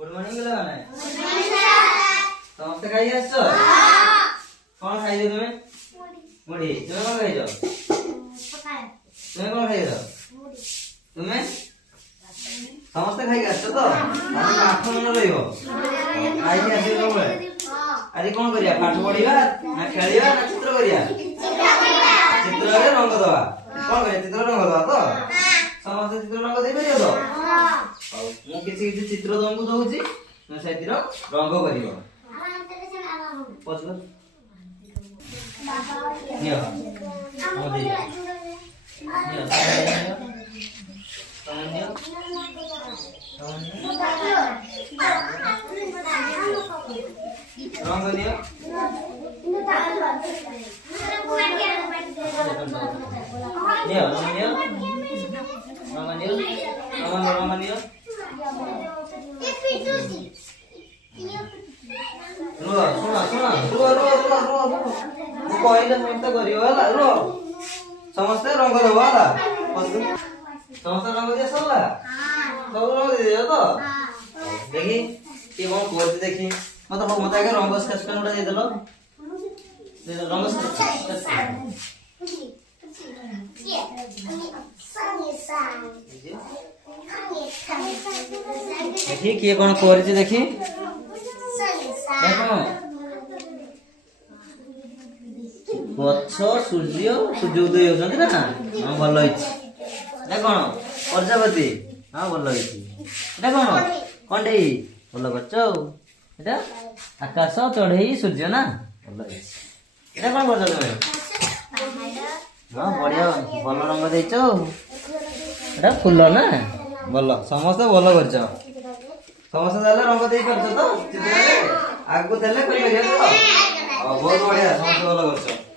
Good morning पिलाने समस्त खाई आस कौन खाई तुम मुढ़ी तुम्हें कौन खाई तुम्हें कौन खाई तुम्हें समस्त खाई आस तो पाठ मन रही खाई आस आज कौन करिया पाठ पढ़िया ना खेलिया ना चित्र करिया चित्र रंग दवा कौन करिया चित्र रंग दवा तो समस्त चित्र रंग दे परियो तो मु किछि किछि चित्र तुमको दउछि तुम सेतिर रंग करियो पछो नियो मोदी नियो सामान्य रंग नियो नियो रंग नियो रुआ सुना सुना रुआ कहले समस्त करियो होला रुआ समस्त रंग दबा होला समस्त रंग दिया सरला सब रंग दिया तो देखी के कोन कोर्स देखी मत आगे रंग स्केच पेन उडा दे देलो रंग स्केच देखी किए कौन कर देखी गछ सूर्य सूर्य उदय होती ना हाँ भल कौन प्रजापति हाँ भल कौन कंडे भल कर आकाश चढ़ई सूर्य ना भल कौन कर हाँ बढ़िया भल रंग देच फूल ना भल समस्त भल कर समस्त रंग दे तो आगू देले बहुत बढ़िया समस्त भल कर।